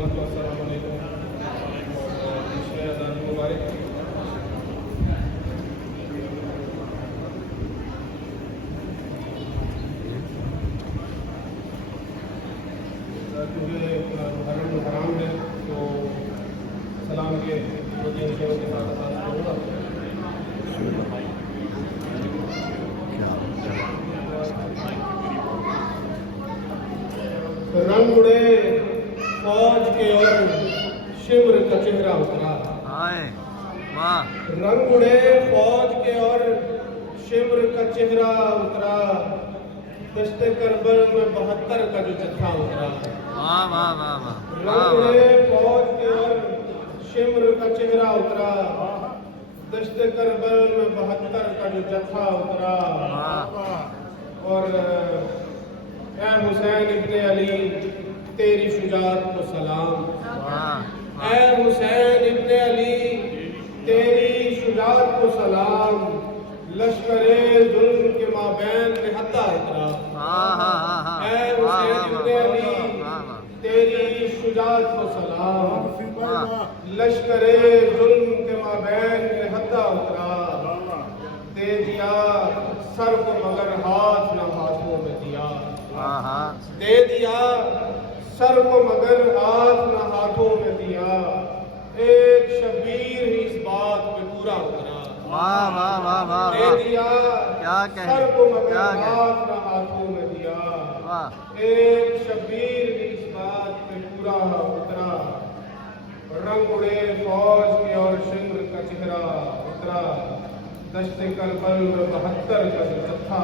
علیکم السلام علیکم مبارک کیونکہ محرم حرام ہے تو سلام کے دو تین شعروں کے ساتھ کروں گا. رنگ اڑے فوج کے اور شمر کا چہرہ اترا. رنگ اڑے فوج کے اور شمر کا چہرہ اترا. دشت کربل میں 72 کا جو جتھا اترا. رنگ اڑے فوج کے اور شمر کا چہرہ اترا. دشت کربل میں 72 کا جو جتھا اترا. اور اے حسین ابن علی تیری شجاعت کو سلام. اے حسین ابن علی تیری شجاعت کو سلام. لشکر ظلم کے مابین نہتا اترا. اے حسین ابن علی تیری شجاعت کو سلام. لشکر ظلم کے مابین نہتا اترا. دے دیا سر کو مگر ہاتھ نہ ہاتھوں میں دیا. دے دیا سر کو مگر ہاتھ نہ ہاتھوں میں دیا. ایک شبیر ہی اس بات پہ پورا اترا. دے دیا سر کو مگر ہاتھ نہ ہاتھوں میں دیا. ایک شبیر ہی اس بات پہ پورا اترا. رنگ اڑے فوج کے اور شمر کا چہرہ اترا. دشت کربل میں 72 کا جو جتھا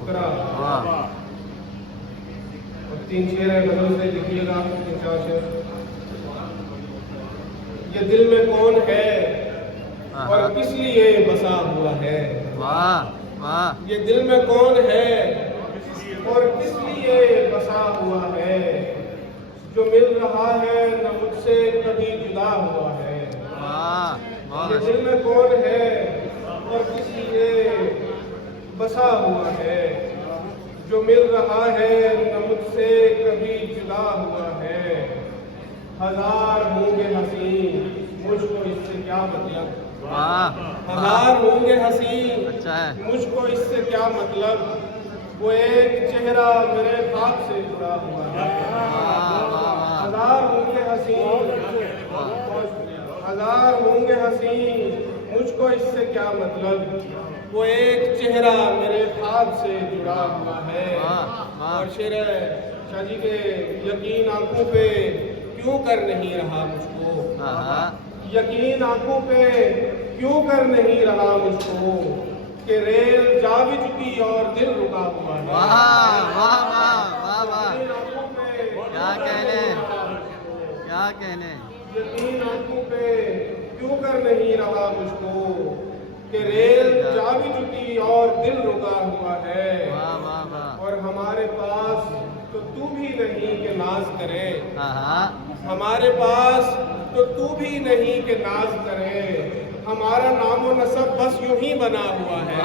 اترا. اور 3 شعر ہے غزل سے لکھیے گا. 4 شعر. یہ دل میں کون ہے اور کس لیے بسا ہوا ہے. یہ دل میں کون ہے اور کس لیے بسا ہوا ہے. جو مل رہا ہے نہ مجھ سے کبھی جدا ہوا ہے. یہ دل میں کون ہے اور کس لیے بسا ہوا ہے. جو مل رہا ہے نہ مجھ سے کبھی جدا ہوا ہے. ہزار ہوں گے حسین مجھ کو اس سے کیا مطلب. ہزار ہوں گے حسین مجھ کو اس سے کیا مطلب. وہ ایک چہرہ میرے خواب سے جڑا ہوا ہے. ہزار ہوں گے حسین ہزار ہوں گے حسین مجھ کو اس سے کیا مطلب. وہ ایک چہرہ میرے خواب سے جڑا ہوا ہے. اور شعر شاہ جی کے یقین آنکھوں پہ کیوں کر نہیں رہا مجھ کو. یقین آنکھوں پہ کیوں کر نہیں رہا مجھ کو. کہ ریل جا بھی چکی اور دل رکا ہوا ہے. یقین آنکھوں پہ کیوں کر نہیں رہا مجھ کو. کہ ریل جا بھی چکی اور دل رکا ہوا ہے. اور ہمارے پاس تو بھی نہیں کہ ناز کرے. ہمارے پاس تو بھی نہیں کہ ناز کرے. ہمارا نام و نسب بس یوں ہی بنا ہوا ہے.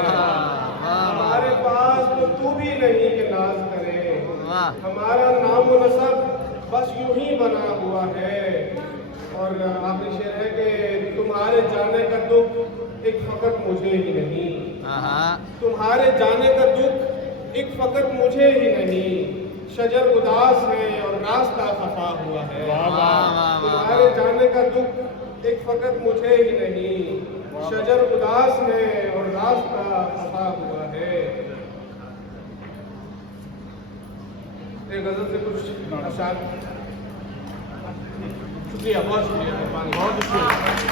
ہمارے پاس تو بھی نہیں کہ ناز کرے. ہمارا نام و نسب بس یوں ہی بنا ہوا ہے. اور آخری شعر ہے کہ تمہارے جانے کا دکھ ایک فقط مجھے ہی نہیں. تمہارے جانے کا دکھ ایک فقط مجھے ہی نہیں. شجر اداس ہے اور راستہ خفا ہوا ہے. تمہارے جانے کا دکھ ایک فقط مجھے ہی نہیں. شجر اداس ہے اور راستہ خفا ہوا ہے. ایک غزل سے کچھ اشعار. شکریہ، بہت شکریہ.